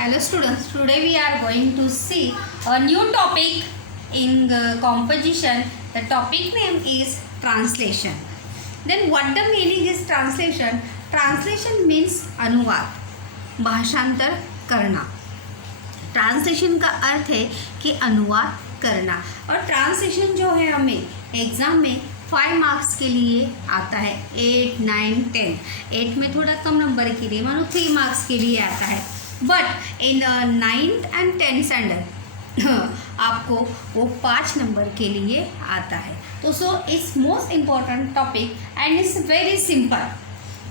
Hello students, today we are going to see a new topic in composition. The topic name is translation. Then what the meaning is translation? Translation means अनुवाद, भाषांतर करना. Translation का अर्थ है कि अनुवाद करना. और ट्रांसलेशन जो है हमें एग्ज़ाम में 5 मार्क्स के लिए आता है. 8, 9, 10. 8 में थोड़ा कम नंबर के लिए, मानो 3 मार्क्स के लिए आता है. But in 9th and 10th standard आपको वो 5 नंबर के लिए आता है. तो so it's most important topic and it's very simple.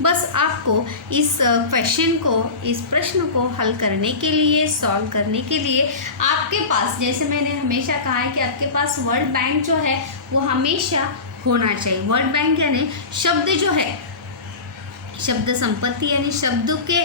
बस आपको इस क्वेश्चन को, इस प्रश्न को हल करने के लिए, सॉल्व करने के लिए आपके पास, जैसे मैंने हमेशा कहा है कि आपके पास वर्ड बैंक जो है वो हमेशा होना चाहिए. वर्ड बैंक यानी शब्द जो है, शब्द संपत्ति यानी शब्दों के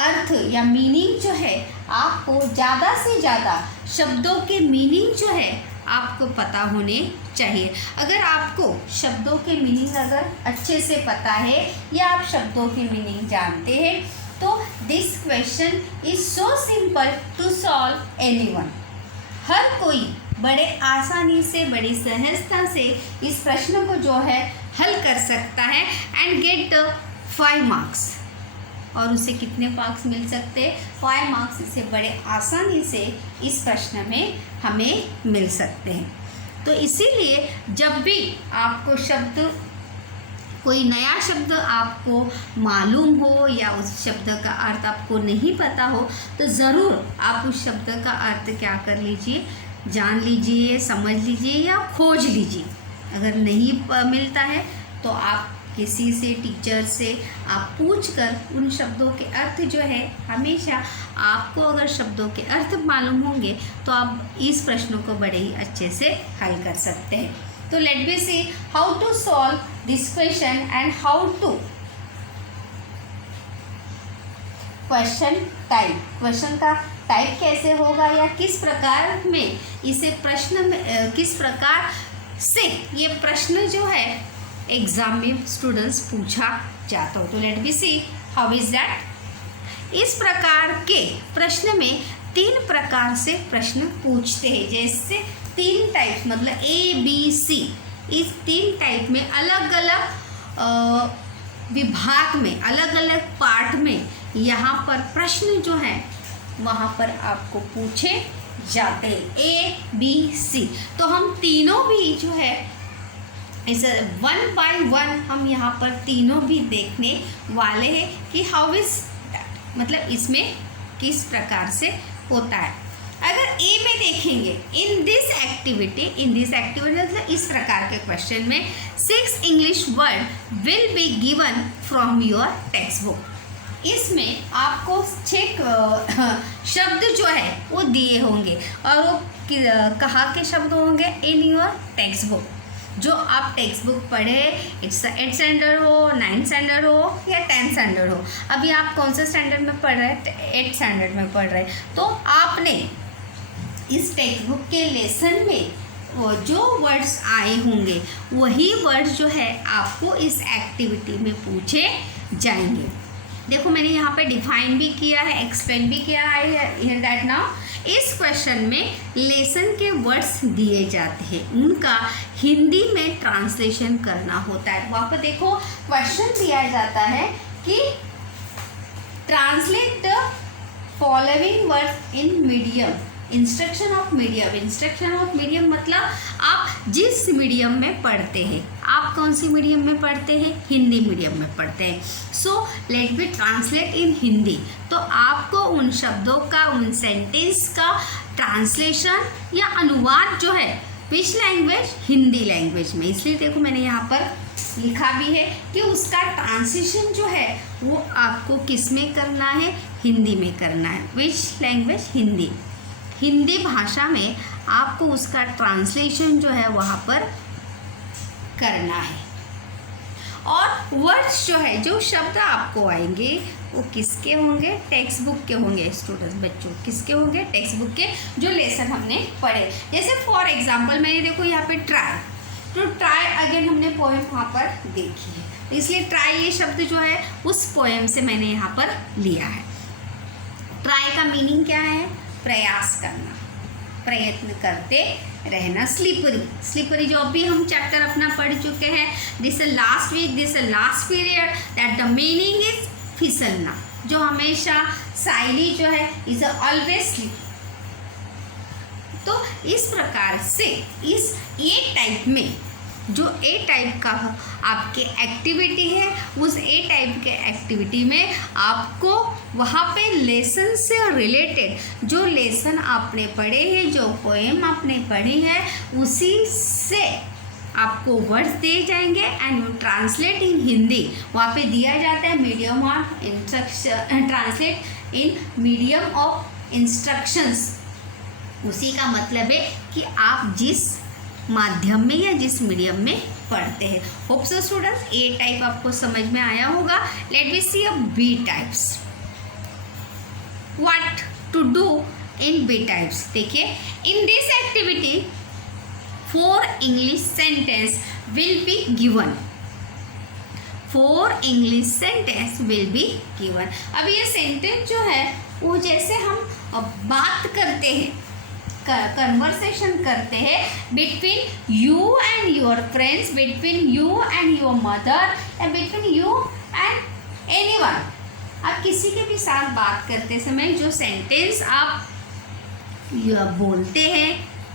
अर्थ या मीनिंग जो है, आपको ज़्यादा से ज़्यादा शब्दों के मीनिंग जो है आपको पता होने चाहिए. अगर आपको शब्दों के मीनिंग अगर अच्छे से पता है या आप शब्दों के मीनिंग जानते हैं तो this question is so simple to solve anyone. हर कोई बड़े आसानी से, बड़ी सहजता से इस प्रश्न को जो है हल कर सकता है एंड गेट 5 मार्क्स. और उसे कितने मार्क्स मिल सकते हैं? 5 मार्क्स इसे बड़े आसानी से इस प्रश्न में हमें मिल सकते हैं. तो इसीलिए जब भी आपको शब्द, कोई नया शब्द आपको मालूम हो या उस शब्द का अर्थ आपको नहीं पता हो तो ज़रूर आप उस शब्द का अर्थ क्या कर लीजिए, जान लीजिए, समझ लीजिए या खोज लीजिए. अगर नहीं मिलता है तो आप किसी से, टीचर से आप पूछकर उन शब्दों के अर्थ जो है, हमेशा आपको अगर शब्दों के अर्थ मालूम होंगे तो आप इस प्रश्नों को बड़े ही अच्छे से हल कर सकते हैं. तो let be see how to solve this question and how to question type. Question का टाइप कैसे होगा या किस प्रकार में इसे प्रश्न में, किस प्रकार से ये प्रश्न जो है एग्ज़ाम में स्टूडेंट्स पूछा जाता हो. तो let be see how is that. इस प्रकार के प्रश्न में 3 प्रकार से प्रश्न पूछते हैं. जैसे 3 टाइप, मतलब ABC, इस 3 टाइप में अलग अलग विभाग में, अलग अलग पार्ट में यहाँ पर प्रश्न जो है वहाँ पर आपको पूछे जाते हैं. ABC. तो हम तीनों भी जो है इस 1 by 1 हम यहाँ पर तीनों भी देखने वाले हैं कि हाउ इज दैट, मतलब इसमें किस प्रकार से होता है. अगर ए में देखेंगे, इन दिस एक्टिविटी मतलब इस प्रकार के क्वेश्चन में 6 English word will be given from your text book. इसमें आपको 6 शब्द जो है वो दिए होंगे और वो कहाँ के शब्द होंगे? In your text book. जो आप टेक्स्ट बुक पढ़े, इट्स 8th स्टैंडर्ड हो, 9th स्टैंडर्ड हो या 10th स्टैंडर्ड हो. अभी आप कौन से स्टैंडर्ड में पढ़ रहे हैं? 8th स्टैंडर्ड में पढ़ रहे हैं. तो आपने इस टेक्स्ट बुक के लेसन में वो जो वर्ड्स आए होंगे वही वर्ड्स जो है आपको इस एक्टिविटी में पूछे जाएंगे. देखो मैंने यहाँ पे डिफाइन भी किया है, एक्सप्लेन भी किया है हियर दैट नाउ. इस क्वेश्चन में लेसन के वर्ड्स दिए जाते हैं, उनका हिंदी में ट्रांसलेशन करना होता है. वहाँ पर देखो क्वेश्चन दिया जाता है कि translate the following words in medium. Instruction of medium मतलब आप जिस मीडियम में पढ़ते हैं. आप कौन सी मीडियम में पढ़ते हैं? हिंदी मीडियम में पढ़ते हैं. So let be translate in Hindi. तो आपको उन शब्दों का, उन सेंटेंस का ट्रांसलेशन या अनुवाद जो है विच लैंग्वेज? हिंदी लैंग्वेज में. इसलिए देखो मैंने यहाँ पर लिखा भी है कि उसका ट्रांसलेशन जो है वो आपको किस में करना है? हिंदी में करना है. Which language? हिंदी. हिंदी भाषा में आपको उसका ट्रांसलेशन जो है वहाँ पर करना है. और वर्ड्स जो है, जो शब्द आपको आएंगे वो किसके होंगे? टेक्स्ट बुक के होंगे. स्टूडेंट्स, बच्चों, किसके होंगे? टेक्स्ट बुक के, जो लेसन हमने पढ़े. जैसे फॉर एग्जांपल मैंने देखो यहाँ पे ट्राई, तो ट्राई अगेन हमने पोएम वहाँ पर देखी है, इसलिए ट्राई ये शब्द जो है उस पोएम से मैंने यहाँ पर लिया है. ट्राई का मीनिंग क्या है? प्रयास करना, प्रयत्न करते रहना। स्लिपरी, स्लिपरी जो अभी हम चैप्टर अपना पढ़ चुके हैं, this last week, this last period, that the meaning is फिसलना, जो हमेशा साइली जो है इज ऑलवेज स्लिप। तो इस प्रकार से इस ए टाइप में, जो ए टाइप का आपके एक्टिविटी है, उस ए टाइप के एक्टिविटी में आपको वहाँ पे लेसन से रिलेटेड जो लेसन आपने पढ़े हैं, जो पोएम आपने पढ़ी है, उसी से आपको वर्ड्स दिए जाएंगे एंड ट्रांसलेट इन हिंदी। वहाँ पे दिया जाता है medium of instruction, translate in medium of instructions. उसी का मतलब है कि आप जिस माध्यम में या जिस मीडियम में पढ़ते हैं। Hope so students, A type आपको समझ में आया होगा। Let we see a B types. What to do in B types? देखिए, in this activity 4 English sentence will be given. 4 English sentence will be given. अब ये सेंटेंस जो है वो जैसे हम बात करते हैं, कन्वर्सेशन करते हैं between you and your friends, between you and your mother, and between you and anyone. आप किसी के भी साथ बात करते समय जो सेंटेंस आप बोलते हैं,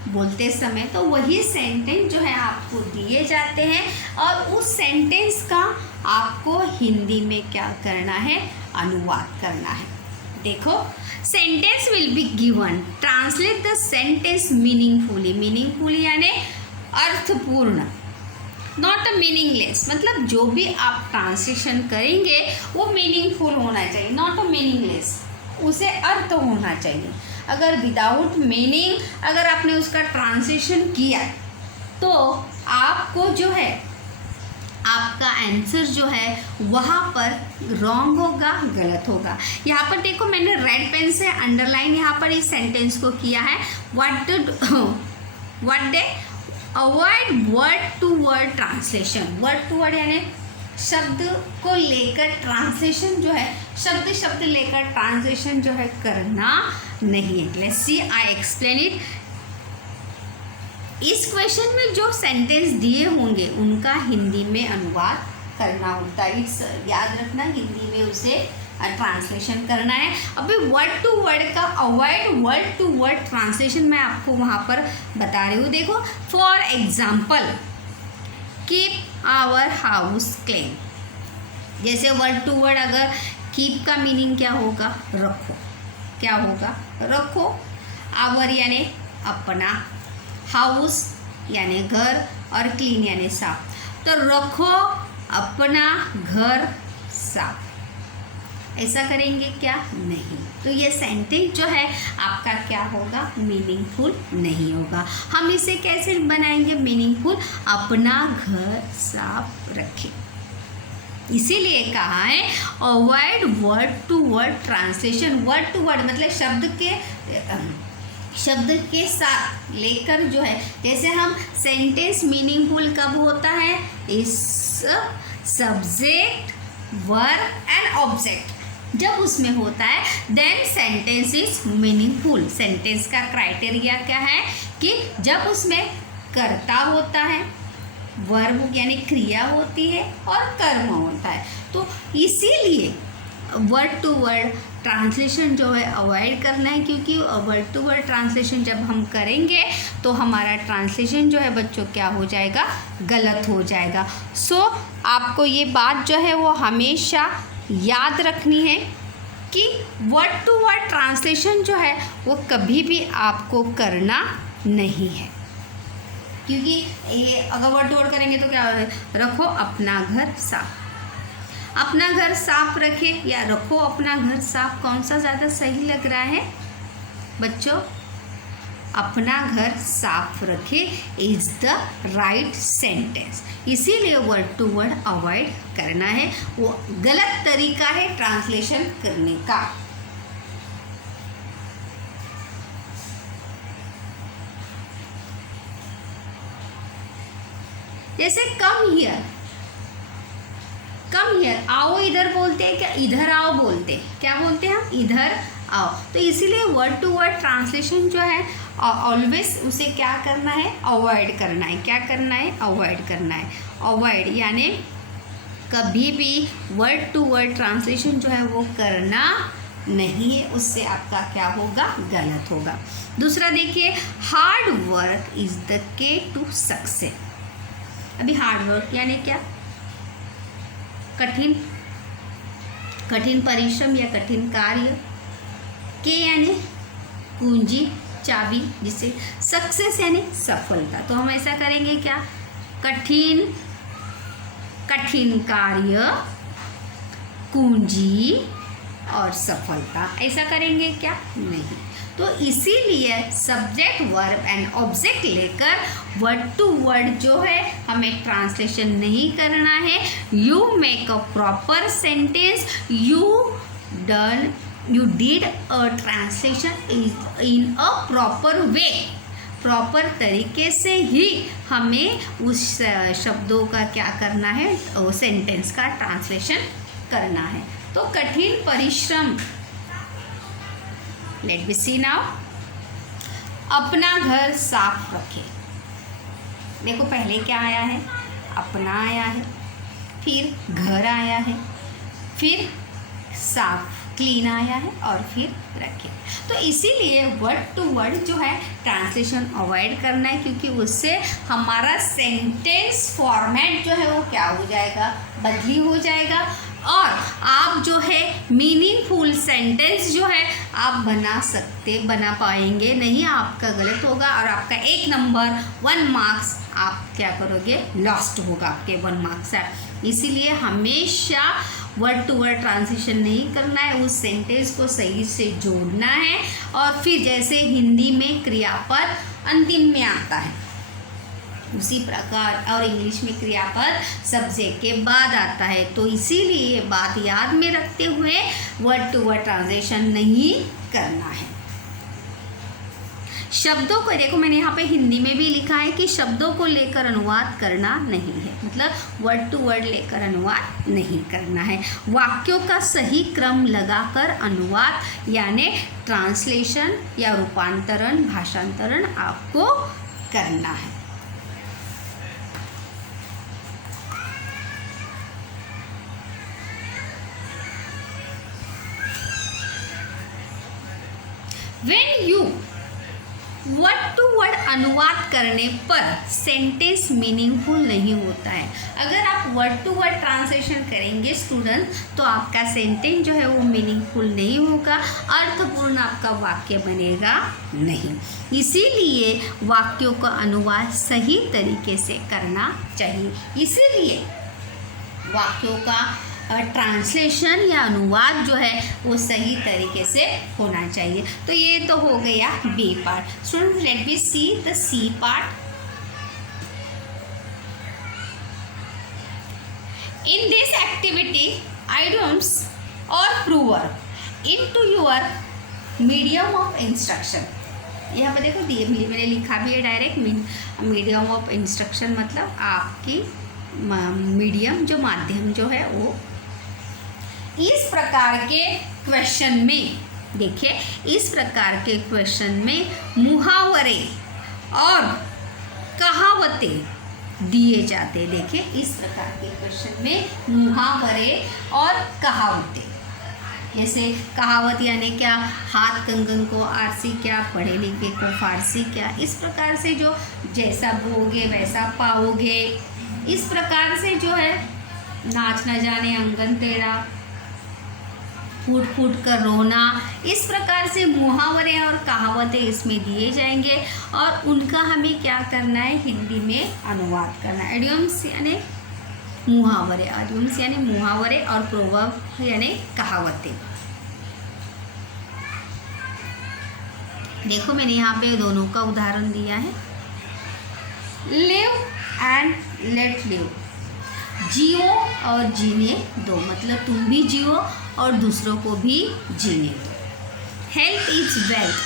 बोलते समय, तो वही सेंटेंस जो है आपको दिए जाते हैं और उस सेंटेंस का आपको हिंदी में क्या करना है? अनुवाद करना है। देखो, sentence will be given, translate the sentence meaningfully. Meaningfully यानी अर्थपूर्ण, नॉट अ मीनिंगलेस। मतलब जो भी आप ट्रांसलेशन करेंगे वो मीनिंगफुल होना चाहिए, नॉट अ मीनिंगलेस, उसे अर्थ होना चाहिए। अगर विदाउट मीनिंग अगर आपने उसका ट्रांसलेशन किया तो आपको जो है आपका आंसर जो है वहाँ पर रॉन्ग होगा, गलत होगा। यहाँ पर देखो, मैंने रेड पेन से अंडरलाइन यहाँ पर इस सेंटेंस को किया है। What they avoid word to word translation. Word to word यानी शब्द को लेकर ट्रांसलेशन जो है, शब्द शब्द लेकर ट्रांसलेशन जो है करना नहीं है। Let's see, I explain it. इस क्वेश्चन में जो सेंटेंस दिए होंगे उनका हिंदी में अनुवाद करना होता है। इट्स याद रखना, हिंदी में उसे ट्रांसलेशन करना है। अभी वर्ड टू वर्ड का avoid word to word translation मैं आपको वहाँ पर बता रही हूँ। देखो, for example, keep our house clean. जैसे वर्ड टू वर्ड अगर कीप का मीनिंग क्या होगा? रखो। क्या होगा? रखो। आवर यानी अपना, हाउस यानी घर, और क्लीन यानी साफ। तो रखो अपना घर साफ, ऐसा करेंगे क्या? नहीं। तो ये सेंटेंस जो है आपका क्या होगा? मीनिंगफुल नहीं होगा। हम इसे कैसे बनाएंगे मीनिंगफुल? अपना घर साफ रखें। इसीलिए कहा है avoid word to word translation. Word to word मतलब शब्द के साथ लेकर जो है, जैसे हम सेंटेंस मीनिंगफुल कब होता है? इस सब्जेक्ट, वर्ब एंड ऑब्जेक्ट जब उसमें होता है, then sentence is meaningful. Sentence का क्राइटेरिया क्या है कि जब उसमें कर्ता होता है, वर्ब यानी क्रिया होती है, और कर्म होता है। तो इसीलिए वर्ड टू वर्ड ट्रांसलेशन जो है अवॉइड करना है, क्योंकि वर्ड टू वर्ड ट्रांसलेशन जब हम करेंगे तो हमारा ट्रांसलेशन जो है बच्चों क्या हो जाएगा? गलत हो जाएगा। सो आपको ये बात जो है वो हमेशा याद रखनी है कि वर्ड टू वर्ड ट्रांसलेशन जो है वो कभी भी आपको करना नहीं है, क्योंकि ये अगर वर्ड टू वर्ड करेंगे तो क्या है? रखो अपना घर साफ। अपना घर साफ रखे या रखो अपना घर साफ, कौन सा ज़्यादा सही लग रहा है बच्चों? अपना घर साफ रखे इज द राइट सेंटेंस। इसीलिए वर्ड टू वर्ड अवॉइड करना है, वो गलत तरीका है ट्रांसलेशन करने का। जैसे कम हियर, कम हियर, आओ इधर बोलते हैं क्या? इधर आओ बोलते हैं। क्या बोलते हैं हम? इधर आओ। तो इसीलिए वर्ड टू वर्ड ट्रांसलेशन जो है ऑलवेज उसे क्या करना है, अवॉइड करना है। क्या करना है, अवॉइड करना है। अवॉइड यानी कभी भी वर्ड टू वर्ड ट्रांसलेशन जो है वो करना नहीं है, उससे आपका क्या होगा, गलत होगा। दूसरा देखिए, हार्ड वर्क इज द के टू सक्सेस। अभी हार्ड वर्क यानी क्या, कठिन परिश्रम या कठिन कार्य। के यानी कुंजी, चाबी, जिससे सक्सेस यानी सफलता। तो हम ऐसा करेंगे क्या, कठिन कार्य, कुंजी और सफलता, ऐसा करेंगे क्या, नहीं। तो इसीलिए सब्जेक्ट वर्ब एंड ऑब्जेक्ट लेकर वर्ड टू वर्ड जो है हमें ट्रांसलेशन नहीं करना है। You make a proper sentence, you did a translation in a proper way. Proper तरीके से ही हमें उस शब्दों का क्या करना है, सेंटेंस का ट्रांसलेशन करना है। तो कठिन परिश्रम, लेट बी सी नाउ, अपना घर साफ रखें। देखो पहले क्या आया है, अपना आया है, फिर घर आया है, फिर साफ क्लीन आया है और फिर रखें। तो इसीलिए वर्ड टू वर्ड जो है ट्रांसलेशन अवॉइड करना है, क्योंकि उससे हमारा सेंटेंस फॉर्मेट जो है वो क्या हो जाएगा, बदली हो जाएगा। और आप जो है मीनिंगफुल सेंटेंस जो है आप बना पाएंगे नहीं, आपका गलत होगा और आपका 1 नंबर 1 मार्क्स आप क्या करोगे, लॉस्ट होगा आपके 1 मार्क्स है। इसीलिए हमेशा वर्ड टू वर्ड ट्रांसलेशन नहीं करना है, उस सेंटेंस को सही से जोड़ना है। और फिर जैसे हिंदी में क्रियापद अंतिम में आता है उसी प्रकार, और इंग्लिश में क्रियापद सब्जेक्ट के बाद आता है। तो इसीलिए बात याद में रखते हुए वर्ड टू वर्ड ट्रांसलेशन नहीं करना है। शब्दों को देखो, मैंने यहाँ पे हिंदी में भी लिखा है कि शब्दों को लेकर अनुवाद करना नहीं है, मतलब वर्ड टू वर्ड लेकर अनुवाद नहीं करना है। वाक्यों का सही क्रम लगाकर अनुवाद यानी ट्रांसलेशन या रूपांतरण, भाषांतरण आपको करना है। When you word to word अनुवाद करने पर सेंटेंस मीनिंगफुल नहीं होता है। अगर आप वर्ड टू वर्ड ट्रांसलेशन करेंगे स्टूडेंट, तो आपका सेंटेंस जो है वो मीनिंगफुल नहीं होगा, अर्थपूर्ण आपका वाक्य बनेगा नहीं। इसीलिए वाक्यों का अनुवाद सही तरीके से करना चाहिए। इसीलिए वाक्यों का ट्रांसलेशन या अनुवाद जो है वो सही तरीके से होना चाहिए। तो ये तो हो गया B part. Students, let be see the C part. In this activity idioms और proverb into your medium of instruction. यहाँ पे देखो दिए, मैंने लिखा भी है डायरेक्ट, मीडियम ऑफ इंस्ट्रक्शन मतलब आपकी मीडियम जो माध्यम जो है वो। इस प्रकार के क्वेश्चन में देखिए, इस प्रकार के क्वेश्चन में मुहावरे और कहावतें दिए जाते हैं। देखिए इस प्रकार के क्वेश्चन में मुहावरे और कहावतें, जैसे कहावत यानी क्या, हाथ कंगन को आरसी क्या, पढ़े लिखे को फारसी क्या। इस प्रकार से जो जैसा बोओगे वैसा पाओगे, इस प्रकार से जो है नाच न जाने अंगन तेरा, फूट फूट कर रोना, इस प्रकार से मुहावरे और कहावतें इसमें दिए जाएंगे और उनका हमें क्या करना है, हिंदी में अनुवाद करना है। एडियम्स यानी मुहावरे, एडियम्स यानी मुहावरे और प्रोवर्ब यानी कहावतें। देखो मैंने यहाँ पे दोनों का उदाहरण दिया है। लिव एंड लेट लिव, जियो और जीने दो, मतलब तुम भी जियो और दूसरों को भी जीने दो। हेल्थ इज वेल्थ,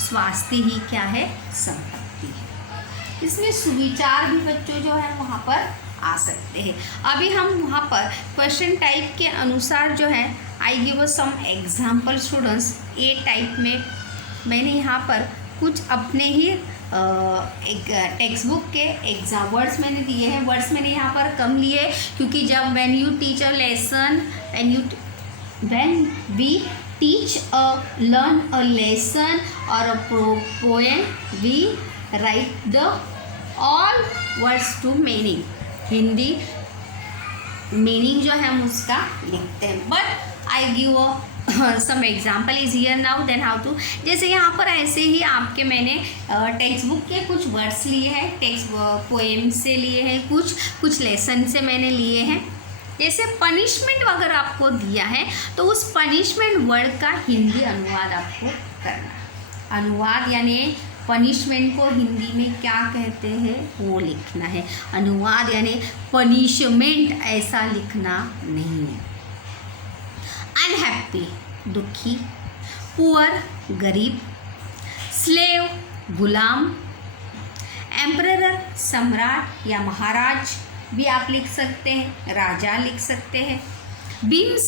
स्वास्थ्य ही क्या है, संपत्ति है। इसमें सुविचार भी बच्चों जो है वहाँ पर आ सकते हैं। अभी हम वहाँ पर क्वेश्चन टाइप के अनुसार जो है I give some example students. A type में मैंने यहाँ पर कुछ अपने ही एक टेक्स्ट बुक के एग्जाम वर्ड्स मैंने दिए हैं। वर्ड्स मैंने यहाँ पर कम लिए क्योंकि जब when you teach a lesson when we teach learn a lesson or a poem we write the all words to meaning। Hindi meaning जो है हम उसका लिखते हैं। But I give some example is here now then how to. जैसे यहाँ पर ऐसे ही आपके मैंने टेक्स्ट बुक के कुछ वर्ड्स लिए हैं, टेक्स्ट पोएम से लिए हैं, कुछ लेसन से मैंने लिए हैं। जैसे पनिशमेंट अगर आपको दिया है तो उस पनिशमेंट वर्ड का हिंदी अनुवाद आपको करना। अनुवाद यानी पनिशमेंट को हिंदी में क्या कहते हैं वो लिखना है। अनुवाद यानी पनिशमेंट ऐसा लिखना नहीं है। अनहैप्पी दुखी, पुअर गरीब, स्लेव गुलाम, एम्परर सम्राट या महाराज भी आप लिख सकते हैं, राजा लिख सकते हैं। बीम्स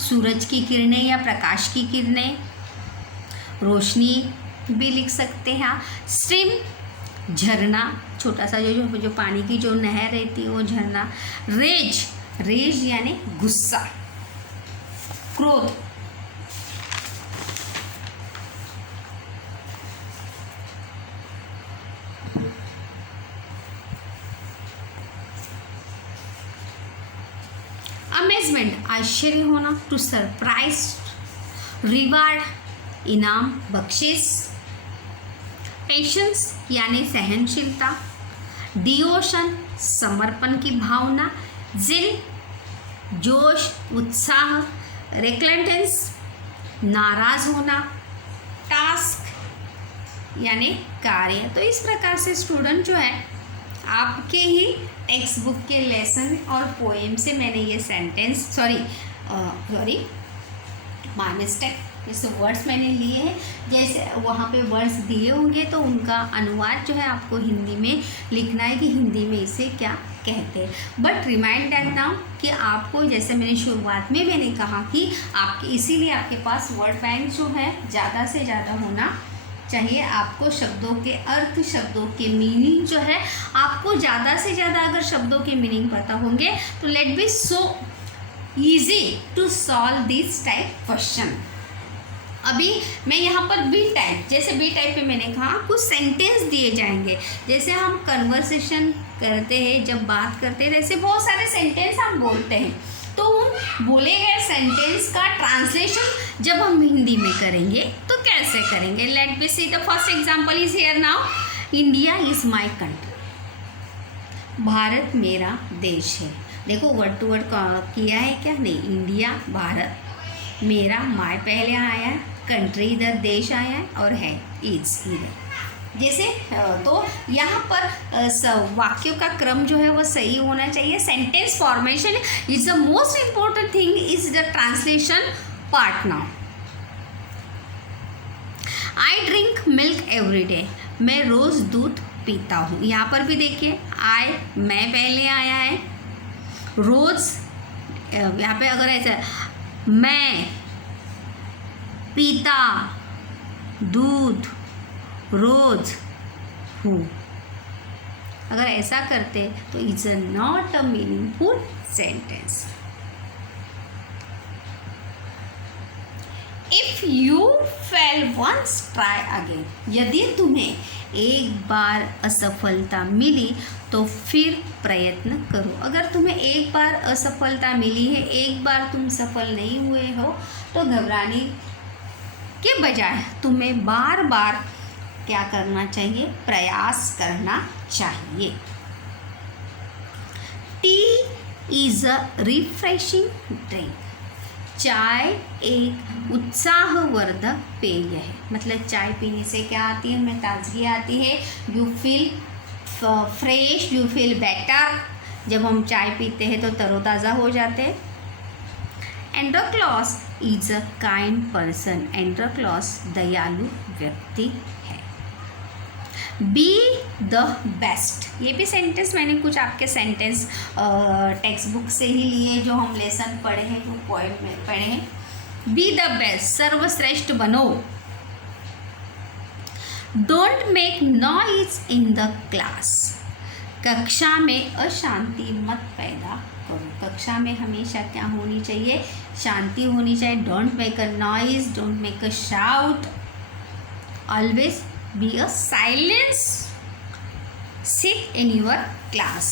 सूरज की किरणें या प्रकाश की किरणें, रोशनी भी लिख सकते हैं। स्ट्रीम झरना, छोटा सा जो पानी की जो नहर रहती है वो झरना। रेज यानी गुस्सा, क्रोध। अमेजमेंट आश्चर्य होना। टू सरप्राइज रिवार्ड इनाम बख्शिश। पेशेंस यानी सहनशीलता। डिवोशन समर्पण की भावना। जिल जोश उत्साह। रेक्लेंटेंस नाराज होना। टास्क यानी कार्य। तो इस प्रकार से स्टूडेंट जो है आपके ही टेक्स्ट बुक के लेसन और पोएम से मैंने ये सेंटेंस सॉरी माय मिस्टेक, जैसे वर्ड्स मैंने लिए हैं। जैसे वहाँ पे वर्ड्स दिए होंगे तो उनका अनुवाद जो है आपको हिंदी में लिखना है कि हिंदी में इसे क्या कहते हैं। बट रिमाइंड दैट नाउ कि आपको, जैसे मैंने शुरुआत में मैंने कहा कि आपके इसीलिए आपके पास वर्ड बैंक जो है ज़्यादा से ज़्यादा होना चाहिए। आपको शब्दों के अर्थ, शब्दों के मीनिंग जो है आपको ज़्यादा से ज़्यादा अगर शब्दों के मीनिंग पता होंगे तो let be so easy to solve this type question. अभी मैं यहाँ पर बी टाइप, जैसे बी टाइप पे मैंने कहा कुछ सेंटेंस दिए जाएंगे। जैसे हम कन्वर्सेशन करते हैं, जब बात करते हैं, जैसे बहुत सारे सेंटेंस हम बोलते हैं, तो उन बोले गए सेंटेंस का ट्रांसलेशन जब हम हिंदी में करेंगे तो कैसे करेंगे। Let me see the first example is here now. India is my country. Bharat मेरा देश है। देखो वर्ड टू वर्ड किया है क्या? नहीं। इंडिया भारत, मेरा माय पहले आया है, कंट्री इधर देश आया है और है इज इधर। जैसे तो यहाँ पर वाक्यों का क्रम जो है वो सही होना चाहिए। Sentence formation is the most important thing is the translation part now. I drink milk every day. मैं रोज़ दूध पीता हूँ। यहाँ पर भी देखिए आई मैं पहले आया है, रोज़ यहाँ पे अगर ऐसा मैं पीता दूध रोज हूँ, अगर ऐसा करते तो it's not a meaningful sentence. If you fail once try again. यदि तुम्हें एक बार असफलता मिली तो फिर प्रयत्न करो। अगर तुम्हें एक बार असफलता मिली है, एक बार तुम सफल नहीं हुए हो, तो घबराने के बजाय तुम्हें बार बार क्या करना चाहिए? प्रयास करना चाहिए। T is a refreshing drink. चाय एक उत्साहवर्धक पेय है। मतलब चाय पीने से क्या आती है? हमें ताजगी आती है। You feel fresh, you feel better. जब हम चाय पीते हैं तो तरोताज़ा हो जाते हैं। एंड्रोक्लॉस इज अ काइंड पर्सन। एंड्रोक्लॉस दयालु व्यक्ति है। Be the best. ये भी सेंटेंस मैंने कुछ आपके सेंटेंस टेक्स्ट बुक से ही लिए, जो हम लेसन पढ़े हैं, जो पोएम में पढ़े हैं। बी द बेस्ट, सर्वश्रेष्ठ बनो। Don't make noise in the class, कक्षा में अशांति मत पैदा करो। कक्षा में हमेशा क्या होनी चाहिए, शांति होनी चाहिए। Don't make a noise, don't make a shout, always be a silence, sit in your class.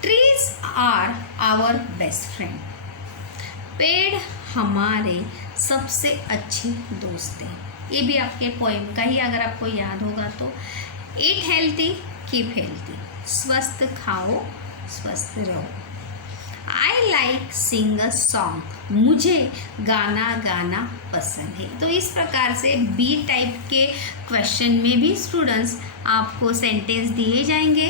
Trees are our best friend. पेड़ हमारे सबसे अच्छे दोस्त हैं। ये भी आपके पोएम का ही अगर आपको याद होगा तो। Eat healthy, keep healthy. स्वस्थ खाओ, स्वस्थ रहो। I like Singh a song, मुझे गाना गाना पसंद है। तो इस प्रकार से बी टाइप के क्वेश्चन में भी स्टूडेंट्स आपको सेंटेंस दिए जाएंगे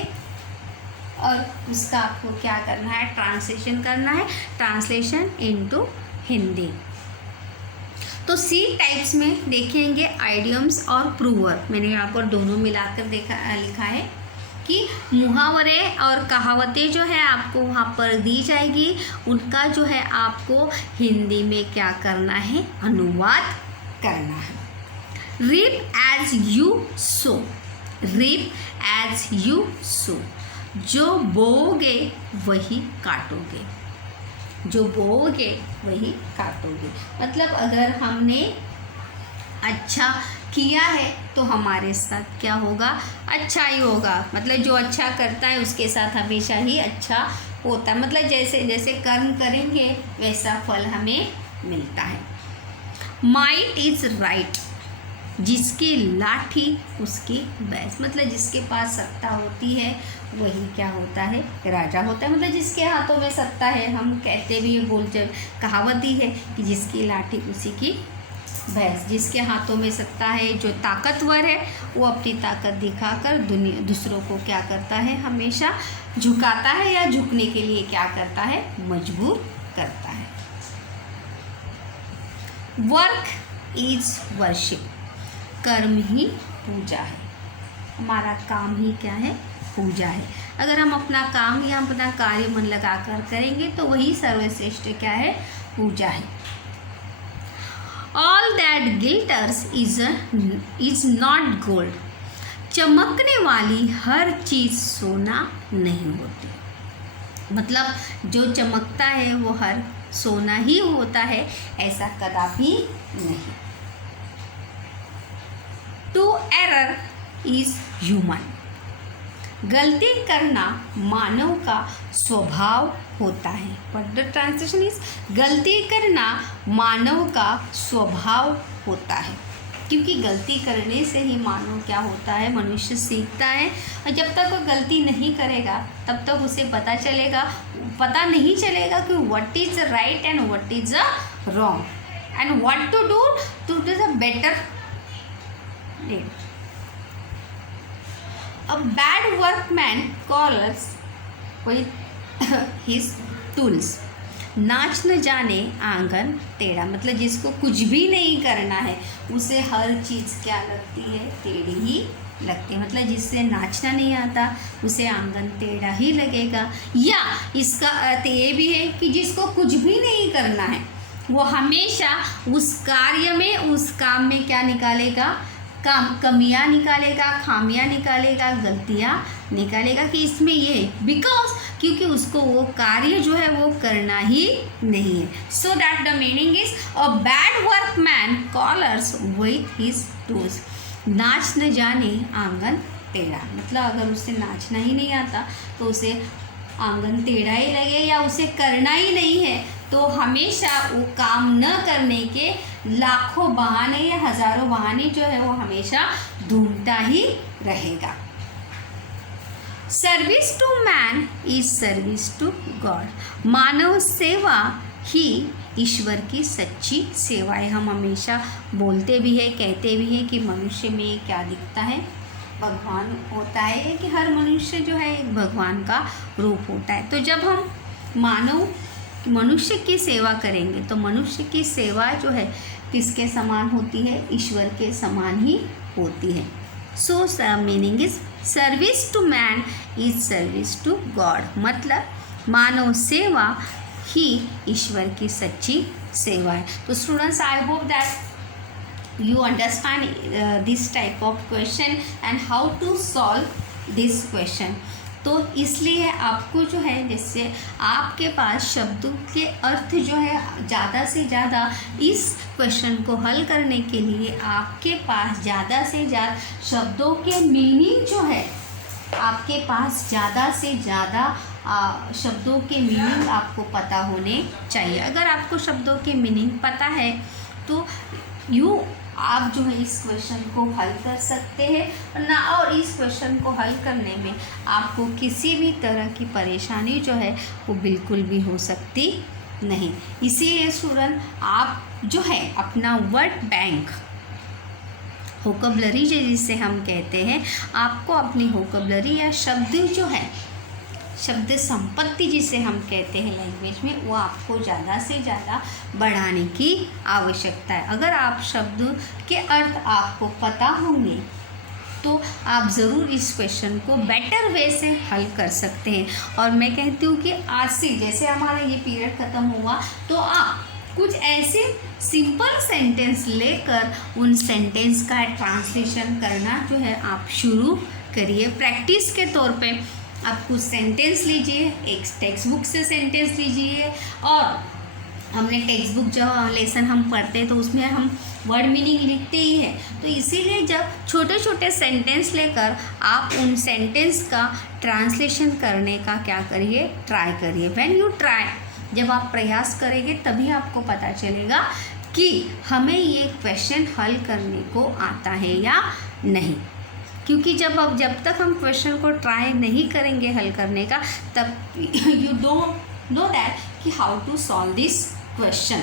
और उसका आपको क्या करना है, ट्रांसलेशन करना है, ट्रांसलेशन इनटू हिंदी। तो सी टाइप्स में देखेंगे आइडियम्स और प्रूवर। मैंने यहाँ पर दोनों मिलाकर लिखा है कि मुहावरे और कहावतें जो है आपको वहाँ पर दी जाएगी, उनका जो है आपको हिंदी में क्या करना है, अनुवाद करना है। Reap as you sow, reap as you sow, जो बोओगे वही काटोगे, जो बोओगे वही काटोगे। मतलब अगर हमने अच्छा किया है तो हमारे साथ क्या होगा, अच्छा ही होगा। मतलब जो अच्छा करता है उसके साथ हमेशा ही अच्छा होता है। मतलब जैसे जैसे कर्म करेंगे वैसा फल हमें मिलता है। माइट इज़ राइट, जिसकी लाठी उसकी भैंस। मतलब जिसके पास सत्ता होती है वही क्या होता है, राजा होता है। मतलब जिसके हाथों में सत्ता है, हम कहते भी बोलते कहावत ही है कि जिसकी लाठी उसी की भैंस। जिसके हाथों में सत्ता है, जो ताकतवर है, वो अपनी ताकत दिखाकर दूसरों को क्या करता है, हमेशा झुकाता है या झुकने के लिए क्या करता है, मजबूर करता है। वर्क इज वर्शिप, कर्म ही पूजा है। हमारा काम ही क्या है, पूजा है। अगर हम अपना काम या अपना कार्य मन लगाकर करेंगे तो वही सर्वश्रेष्ठ क्या है, पूजा है। All that glitters is not gold. चमकने वाली हर चीज़ सोना नहीं होती। मतलब जो चमकता है वो हर सोना ही होता है, ऐसा कदापि नहीं। To error is human. गलती करना मानव का स्वभाव होता है। बट द ट्रांसलेशन इज, गलती करना मानव का स्वभाव होता है। क्योंकि गलती करने से ही मानव क्या होता है, मनुष्य सीखता है। और जब तक वो गलती नहीं करेगा तब तक उसे पता नहीं चलेगा कि what is right and what is wrong and what to do the better. A bad workman quarrels with his tools. नाच न जाने आंगन टेढ़ा। मतलब जिसको कुछ भी नहीं करना है उसे हर चीज़ क्या लगती है, टेढ़ी ही लगती है। मतलब जिससे नाचना नहीं आता उसे आंगन टेढ़ा ही लगेगा। या इसका अर्थ ये भी है कि जिसको कुछ भी नहीं करना है वो हमेशा उस कार्य में, उस काम में क्या निकालेगा, कमियाँ निकालेगा, खामियाँ निकालेगा, गलतियाँ निकालेगा कि इसमें ये, बिकॉज क्योंकि उसको वो कार्य जो है वो करना ही नहीं है। So that the meaning is a bad workman quarrels with his tools. नाच न जाने आंगन टेढ़ा। मतलब अगर उसे नाचना ही नहीं आता तो उसे आंगन टेढ़ा ही लगे या उसे करना ही नहीं है तो हमेशा वो काम न करने के लाखों बहाने या हजारों बहाने जो है वो हमेशा ढूंढता ही रहेगा। Service to man is service to God. मानव सेवा ही ईश्वर की सच्ची सेवा है। हम हमेशा बोलते भी हैं, कहते भी हैं कि मनुष्य में क्या दिखता है, भगवान होता है, कि हर मनुष्य जो है एक भगवान का रूप होता है। तो जब हम मनुष्य की सेवा करेंगे तो मनुष्य की सेवा जो है किसके समान होती है, ईश्वर के समान ही होती है। So meaning is service to man is service to God, मतलब मानव सेवा ही ईश्वर की सच्ची सेवा है। तो students, I hope that you understand this type of question and how to solve this question. तो इसलिए आपको जो है, जैसे आपके पास शब्दों के अर्थ जो है ज़्यादा से ज़्यादा, इस क्वेश्चन को हल करने के लिए आपके पास ज़्यादा से ज़्यादा शब्दों के मीनिंग जो है, आपके पास ज़्यादा से ज़्यादा शब्दों के मीनिंग आपको पता होने चाहिए। अगर आपको शब्दों के मीनिंग पता है तो आप जो है इस क्वेश्चन को हल कर सकते हैं ना, और इस क्वेश्चन को हल करने में आपको किसी भी तरह की परेशानी जो है वो बिल्कुल भी हो सकती नहीं। इसीलिए स्टूडेंट, आप जो है अपना वर्ड बैंक, वोकैबुलरी जिसे हम कहते हैं, आपको अपनी वोकैबुलरी या शब्द जो है, शब्द संपत्ति जिसे हम कहते हैं लैंग्वेज में, वो आपको ज़्यादा से ज़्यादा बढ़ाने की आवश्यकता है। अगर आप शब्द के अर्थ आपको पता होंगे तो आप ज़रूर इस क्वेश्चन को बेटर वे से हल कर सकते हैं। और मैं कहती हूँ कि आज से जैसे हमारा ये पीरियड ख़त्म हुआ तो आप कुछ ऐसे सिंपल सेंटेंस लेकर उन सेंटेंस का ट्रांसलेशन करना जो है आप शुरू करिए। प्रैक्टिस के तौर पे आप कुछ सेंटेंस लीजिए, एक टेक्स्ट बुक से सेंटेंस लीजिए, और हमने टेक्स्ट बुक जो लेसन हम पढ़ते हैं तो उसमें हम वर्ड मीनिंग लिखते ही हैं, तो इसीलिए जब छोटे छोटे सेंटेंस लेकर आप उन सेंटेंस का ट्रांसलेशन करने का क्या करिए, ट्राई करिए। व्हेन यू ट्राई, जब आप प्रयास करेंगे तभी आपको पता चलेगा कि हमें ये क्वेश्चन हल करने को आता है या नहीं। क्योंकि जब तक हम क्वेश्चन को ट्राई नहीं करेंगे हल करने का, तब यू डोंट नो दैट कि how to solve this question.